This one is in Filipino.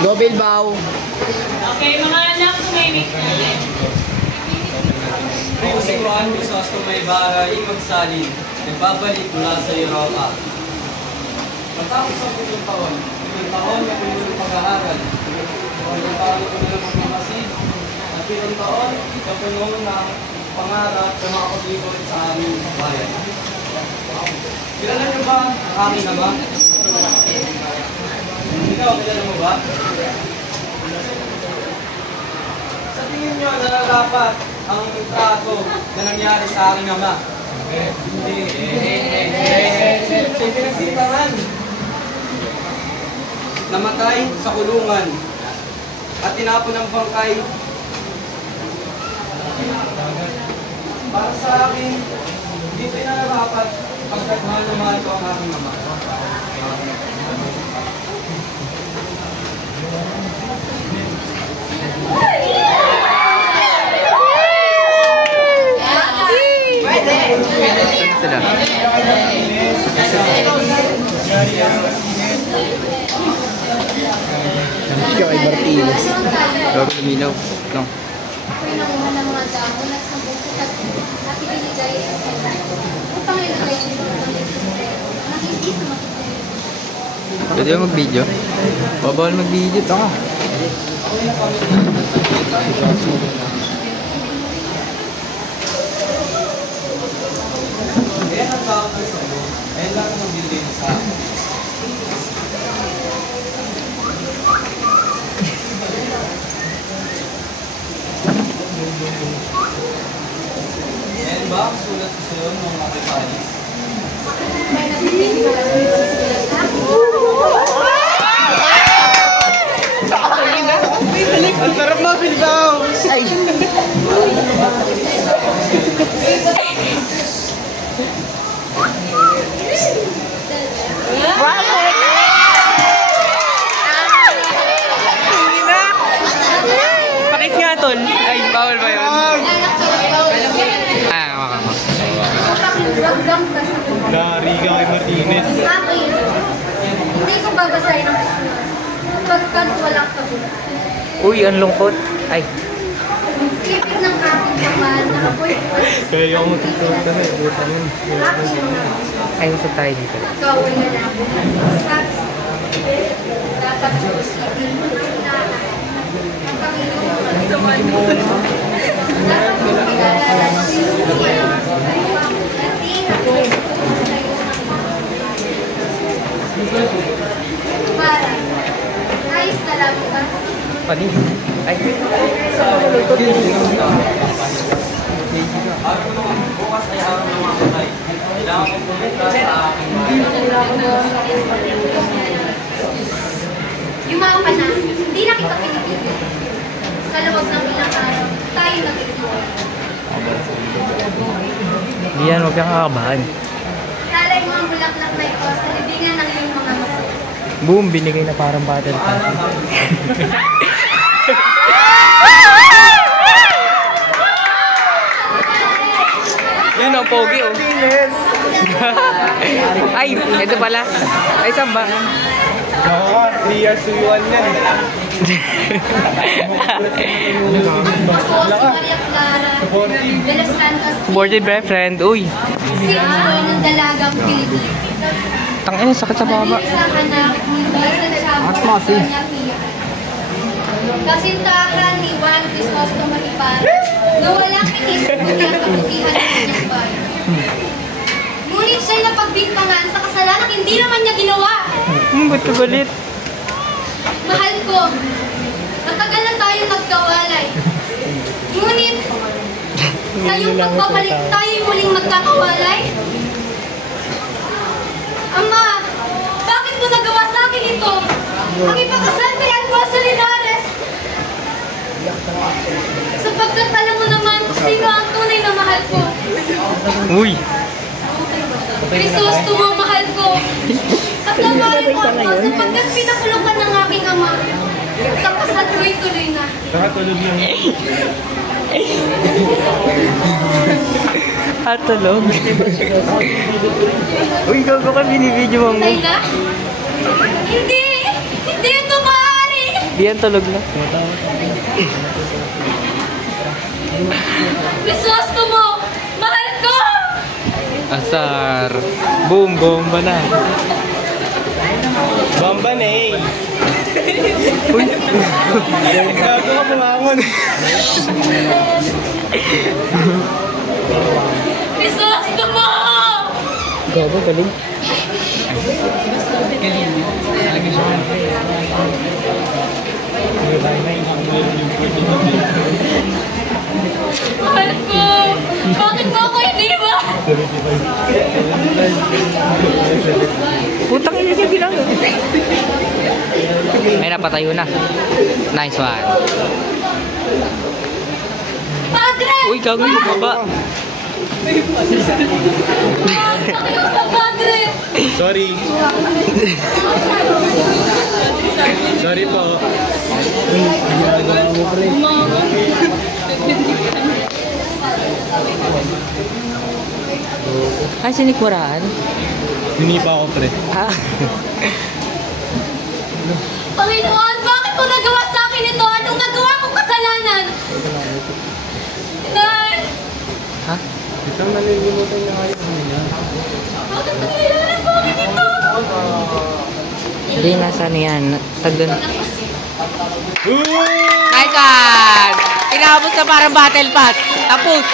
Go Bilbao. Okay, mga anak, tumimik natin. Ako si Juan Crisostomo Ibarra, magsalin, nagbabalik mula sa Europa. Matapos ang 7 taon na pinulong pag-aaral, 8 taon na pinulong magmamasid, at 7 taon, kapunong ng pangarap na makapag-ibig sa aming bayan. Kilala niyo ba ang aking ama? Ikaw, kilala mo ba? Sa tingin niyo, nararapat ang trato na nangyari sa aking ama? Hindi. Pinagsitangan. Namatay sa kulungan at tinapon ng bangkay. Para sa akin, dito na nararapat pagkat mahal na mahal ko ang aking ama. Sila. Siya ay Martinez. Bago luminaw. No. Pwede mo mag-video? Bawal mag-video. Taka. Ayan ang tawag ko sa iyo. Ayan lang ang magbibigay sa akin. Ayan ba ang sulat ko sa iyo ng mga palis? Ang sarap mo, Bilbao! Ay! Pakit nga, tol. Ay, bawal ba yun? Riga kay Martinez. Akin, hindi ko babasahin ang pagkat walang kabulan. Uy, ang lungkot. Ay. Ibig ng aking kapal na apoy. Kaya yung matutulog ka na eh. Ay, usap tayo dito. Ikaw ay nalabot. Dapat isipin mo na ang Panginoon sa mga dapat mo pag-alala para ayos na lang ba? Panis. Ay. Bukas ay araw ng mga patay. Kailangan ko pumunta sa aking Yumawa na, hindi na kita pinipigil. Sa loob ng ilang araw, tayo nag-iwan. Diyan, huwag kang kakabahan. Lalay mo ang bulaklak na ito sa libingan ng iyong mga mata. Boom, binigay na parang battle pass. Yun ang pogi, oh. Ay, ito pala. Ay, saan ba? Oo, 3 years to 1 yan. Ako si Maria Clara de los Santos. Supported by friend. Uy. Sino ng dalagang Pilipino. Tangina, sakit sa baba. Sa anak ni Basa Kasintahan ni Juan Crisostomo Ibarra na walang inisip na kabutihan ng kanyang bayan. Ngunit siya'y napagbintangan sa kasalanang hindi naman niya ginawa. Ba't ka galit? Mahal ko, matagal na tayo nagkawalay. Ngunit, sa iyong pagbabalik tayo muling magkakawalay? Ama, bakit mo nagawa sa akin ito? Ang ipakasal kay Alfonso Linares. Sapagkat alam mo naman kung sino ang tunay na mahal ko. Uy. Crisostomo, mahal ko. At namahal ko ako sapagkat pinakulong ka ng aking ama. Sa kasal ko'y tuloy na. Nakatulog lang. Hatulog. Uy, gago ka binibidyo mo. Tay na? Hindi! Hindi ito mahal! Yan tulog na. Crisostomo! Mahal ko! Asar. Boom, bomba na. Bamba na eh. Uy. Gago ka bumangon. Crisostomo! Gago, galing. Mahal ko! Bakit mo ako iniwan? Putang ina niya bilang. Ay, napatayo na. Nice one. Padre! Uy, gago yung baba. Tayo sa padre! Sorry. Sorry po. Ay, sinikmuraan. Hindi pa ako pre. Ah. Panginoon, bakit mo nagawa sa akin ito? Anong nagawa kong kasalanan? Nay! Ha? Ito nalilimutan niya kayo kanina. Bakit nangyayari sa akin ito? Hindi, nasa ano yan. Tagdun. Uy! Nice one! Inabot sa parang battle pass. Tapos.